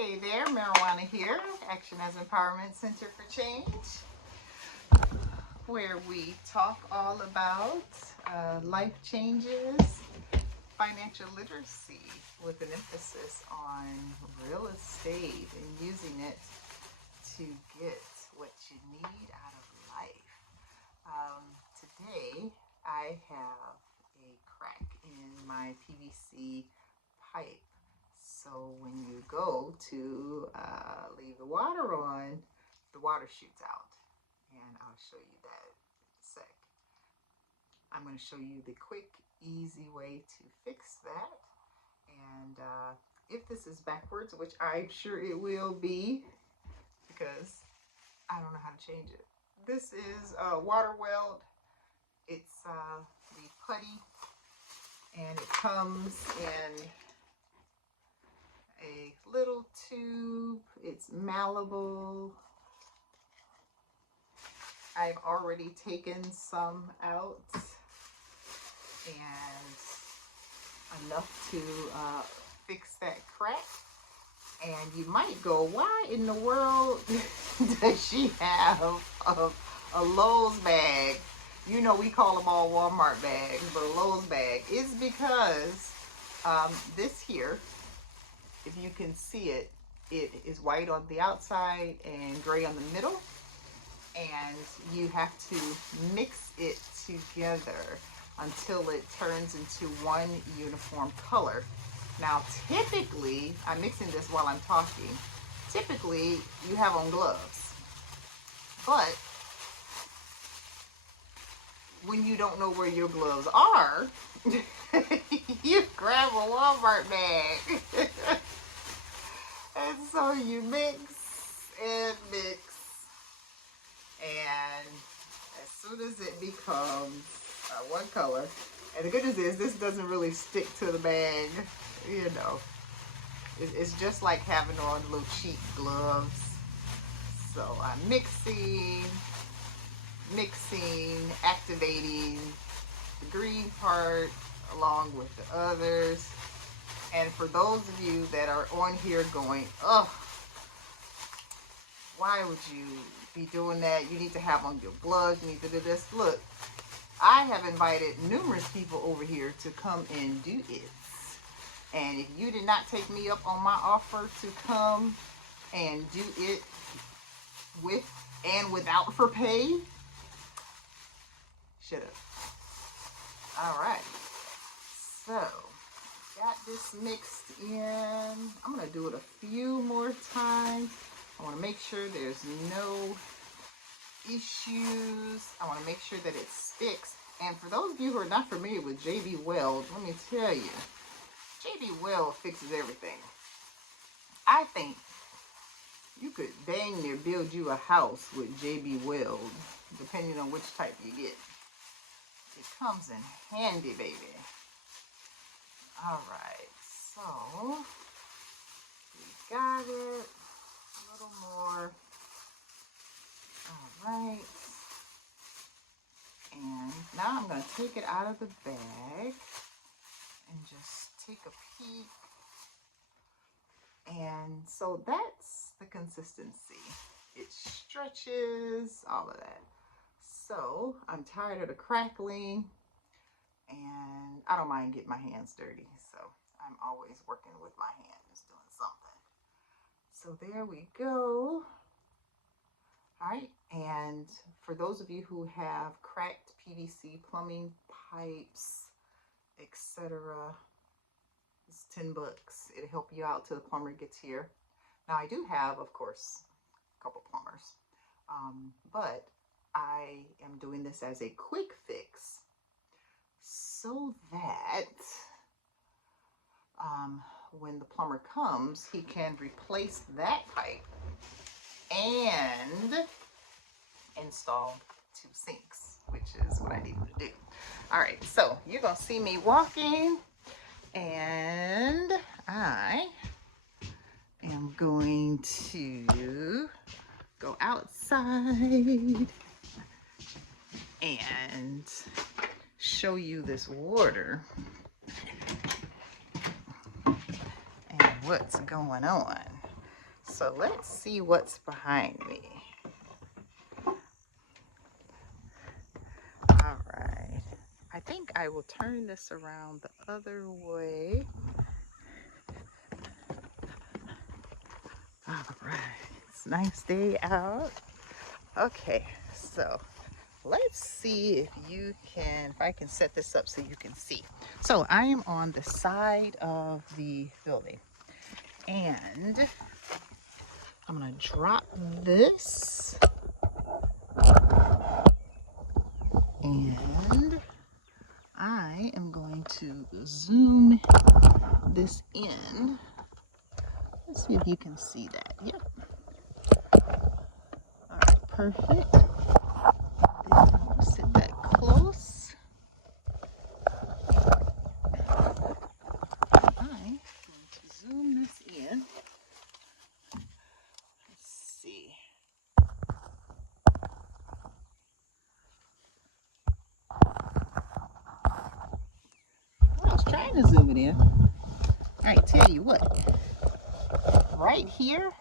Hey there, Marijuana here, Action as Empowerment Center for Change, where we talk all about life changes, financial literacy, with an emphasis on real estate and using it to get what you need out of life. Today, I have a crack in my PVC pipe. So when you go to leave the water on, the water shoots out. And I'll show you that in a sec. I'm going to show you the quick, easy way to fix that. And if this is backwards, which I'm sure it will be, because I don't know how to change it. This is water Weld. It's the putty, and it comes in a little tube. It's malleable. I've already taken some out, and enough to fix that crack. And you might go, why in the world does she have a Lowe's bag? You know, we call them all Walmart bags, but a Lowe's bag is because this here, if you can see it, it is white on the outside and gray on the middle. And you have to mix it together until it turns into one uniform color. Now, typically, I'm mixing this while I'm talking. Typically, you have on gloves. But when you don't know where your gloves are, you grab a Walmart bag. And so you mix and mix. And as soon as it becomes one color, and the good news is this doesn't really stick to the bag, you know. It's just like having on little cheap gloves. So I'm mixing, activating the green part along with the others. And for those of you that are on here going, ugh, why would you be doing that? You need to have on your gloves, you need to do this. Look, I have invited numerous people over here to come and do it. And if you did not take me up on my offer to come and do it with and without for pay, shut up. All right. So, got this mixed in. I'm going to do it a few more times. I want to make sure there's no issues. I want to make sure that it sticks. And for those of you who are not familiar with JB Weld, let me tell you, JB Weld fixes everything. I think you could dang near build you a house with JB Weld, depending on which type you get. It comes in handy, baby. All right, so we got it. A little more. All right. And now I'm going to take it out of the bag and just take a peek. And so that's the consistency. It stretches, all of that. So I'm tired of the crackling, and I don't mind getting my hands dirty. So I'm always working with my hands, doing something. So there we go. All right, and for those of you who have cracked PVC plumbing pipes, etc., it's $10. It'll help you out till the plumber gets here. Now I do have, of course, a couple plumbers, but I am doing this as a quick fix so that when the plumber comes, he can replace that pipe and install 2 sinks, which is what I need to do. All right, so you're gonna see me walking, and I am going to go outside and show you this water and what's going on. So let's see what's behind me. All right. I think I will turn this around the other way. All right. It's a nice day out. Okay, so let's see if I can set this up so you can see. So I am on the side of the building, and I'm gonna drop this, and I am going to zoom this in. Let's see if you can see that. Yep. All right, perfect. Then sit that close. I'm going to zoom this in. Let's see. I was trying to zoom it in. All right, tell you what. Right here,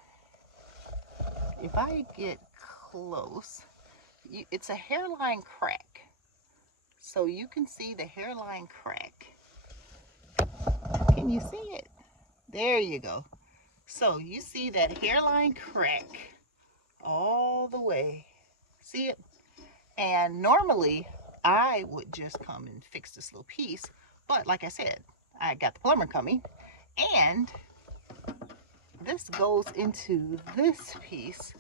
if I get close, it's a hairline crack. So you can see the hairline crack. Can you see it? There you go. So you see that hairline crack all the way. See it? And normally I would just come and fix this little piece. But like I said, I got the plumber coming, and this goes into this piece,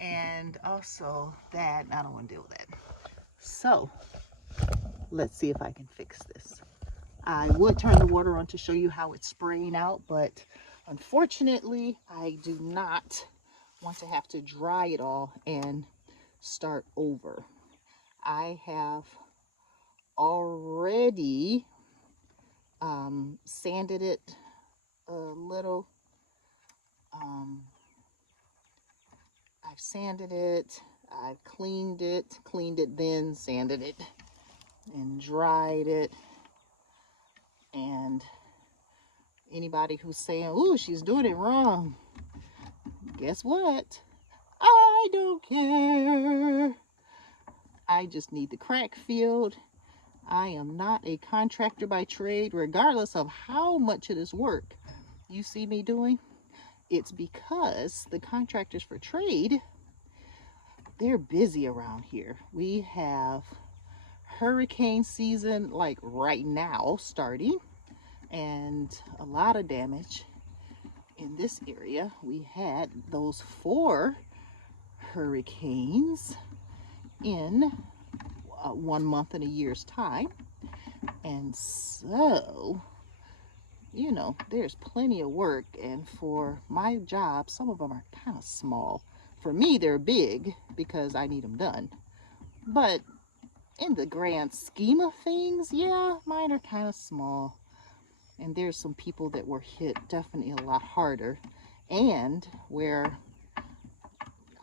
and also that. I don't want to deal with that. So let's see if I can fix this. I would turn the water on to show you how it's spraying out, but unfortunately I do not want to have to dry it all and start over. I have already sanded it a little. I've sanded it, I've cleaned it, then sanded it and dried it. And anybody who's saying, "Ooh, she's doing it wrong," guess what? I don't care. I just need the crack filled. I am not a contractor by trade, regardless of how much of this work you see me doing. It's because the contractors for trade, they're busy around here. We have hurricane season like right now starting, and a lot of damage in this area. We had those 4 hurricanes in 1 month in a year's time, and so you know there's plenty of work. And for my job, some of them are kind of small. For me, they're big because I need them done, but in the grand scheme of things, yeah, mine are kind of small. And there's some people that were hit definitely a lot harder, and where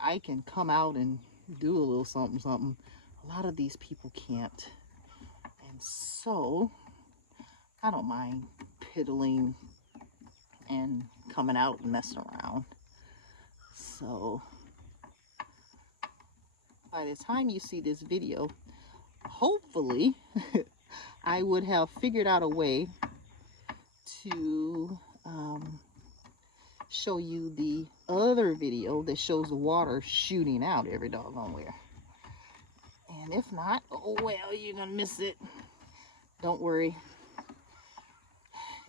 I can come out and do a little something, a lot of these people can't. And so I don't mind piddling and coming out and messing around. So by the time you see this video, hopefully I would have figured out a way to show you the other video that shows the water shooting out every doggone where. And if not, oh well, you're gonna miss it. Don't worry,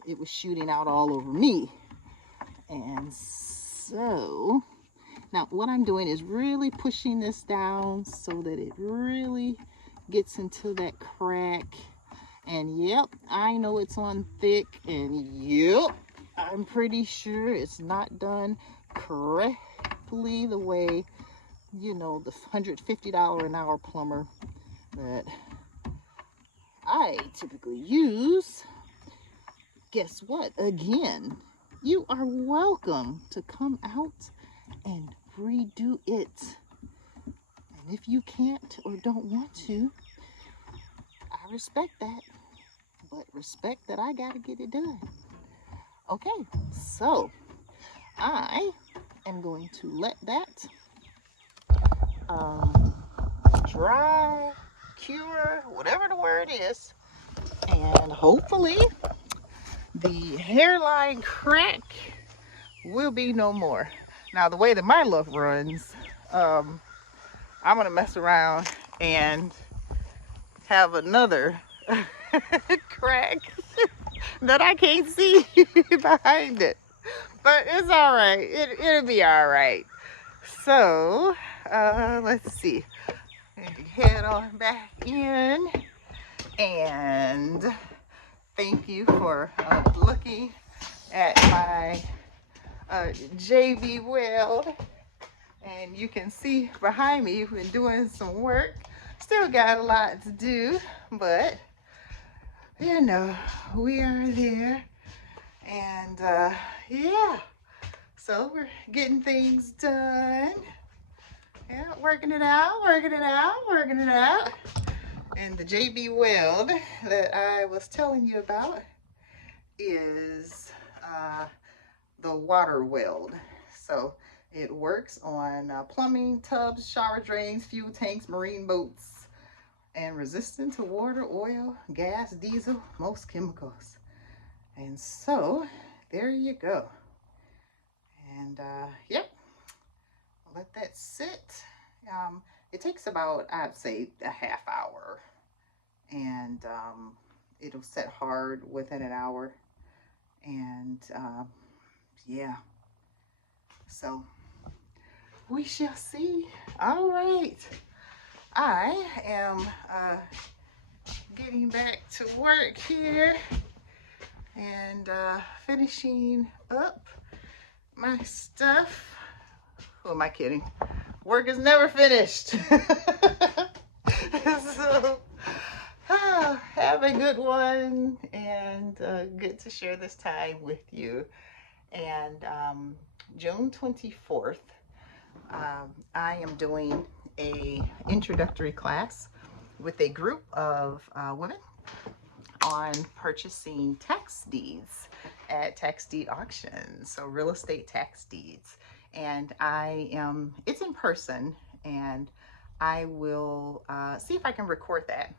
it was shooting out all over me. And so now what I'm doing is really pushing this down so that it really gets into that crack. And yep, I know it's on thick, and yep, I'm pretty sure it's not done correctly the way, you know, the $150 an hour plumber that I typically use. Guess what? Again, you are welcome to come out and redo it. And if you can't or don't want to, I respect that, but respect that I gotta get it done. Okay, so I am going to let that dry, cure, whatever the word is, and hopefully the hairline crack will be no more. Now, the way that my luck runs, I'm gonna mess around and have another crack that I can't see behind it, but it's all right. It'll be all right. So let's see. Head on back in, and thank you for looking at my JV Weld. And you can see behind me, we've been doing some work. Still got a lot to do, but you know, we are there. And yeah, so we're getting things done. Yeah, working it out, working it out, working it out. And the JB Weld that I was telling you about is the water weld. So it works on plumbing, tubs, shower drains, fuel tanks, marine boats, and resistant to water, oil, gas, diesel, most chemicals. And so there you go. And yep, let that sit. It takes about, I'd say, a half hour, and it'll set hard within an hour. And yeah, so we shall see. All right, I am getting back to work here and finishing up my stuff. Who am I kidding? Work is never finished. So have a good one, and good to share this time with you. And June 24th, I am doing a introductory class with a group of women on purchasing tax deeds at tax deed auctions, so real estate tax deeds. And it's in person, and I will see if I can record that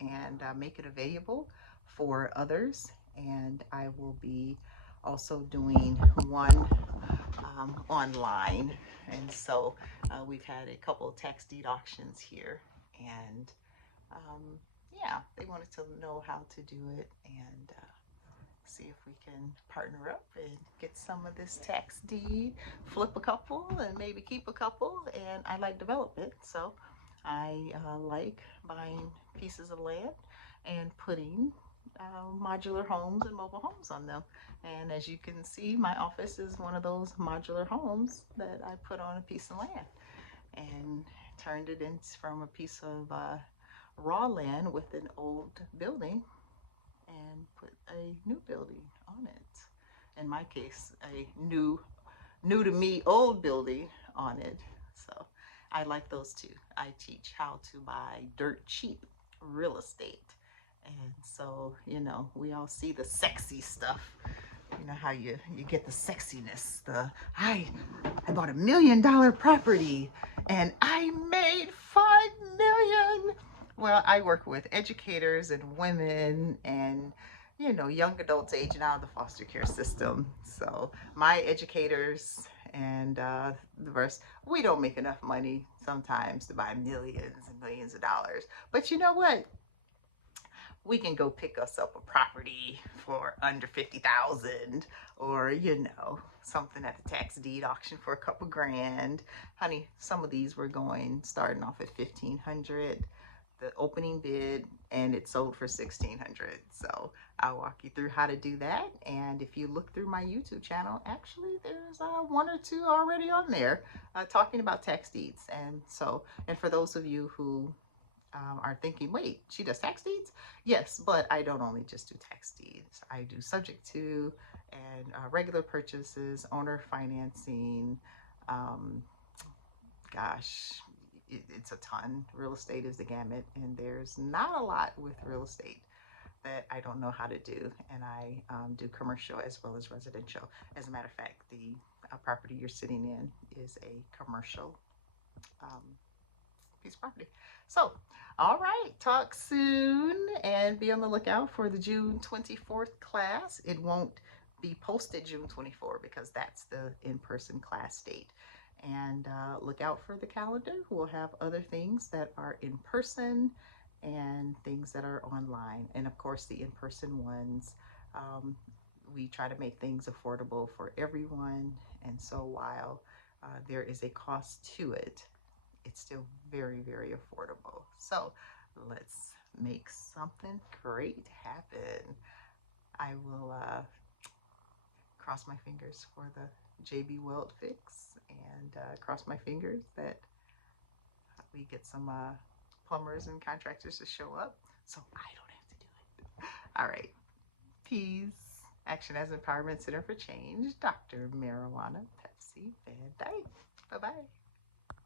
and make it available for others. And I will be also doing one online. And so we've had a couple of tax deed auctions here, and yeah, they wanted to know how to do it, and see if we can partner up and get some of this tax deed, flip a couple, and maybe keep a couple. And I like development, so I like buying pieces of land and putting modular homes and mobile homes on them. And as you can see, my office is one of those modular homes that I put on a piece of land and turned it in from a piece of raw land with an old building and put a new building on it. In my case, a new to me old building on it. So I like those two. I teach how to buy dirt cheap real estate. And so, you know, we all see the sexy stuff. You know how you get the sexiness. I bought $1 million property and I made $5 million. Well, I work with educators and women and, you know, young adults aging out of the foster care system. So my educators and the rest, we don't make enough money sometimes to buy millions and millions of dollars. But you know what? We can go pick us up a property for under 50,000, or, you know, something at a tax deed auction for a couple grand. Honey, some of these were starting off at 1,500, the opening bid, and it sold for 1,600. So I'll walk you through how to do that. And if you look through my YouTube channel, actually there's one or two already on there talking about tax deeds. And so, and for those of you who are thinking, wait, she does tax deeds? Yes, but I don't only just do tax deeds. I do subject to and regular purchases, owner financing. Gosh, it's a ton. Real estate is the gamut, and there's not a lot with real estate. that I don't know how to do, and I do commercial as well as residential. As a matter of fact, the property you're sitting in is a commercial um, piece of property. So, all right, talk soon, and be on the lookout for the June 24th class. It won't be posted June 24th because that's the in-person class date. And look out for the calendar. We'll have other things that are in person and things that are online. And of course, the in-person ones, we try to make things affordable for everyone. And so while there is a cost to it, it's still very, very affordable. So let's make something great happen. I will cross my fingers for the JB Weld fix, and cross my fingers that we get some plumbers and contractors to show up so I don't have to do it. All right. Peace. Action as Empowerment Center for Change. Dr. Marijuana Pepsi Van Dyke. Bye-bye.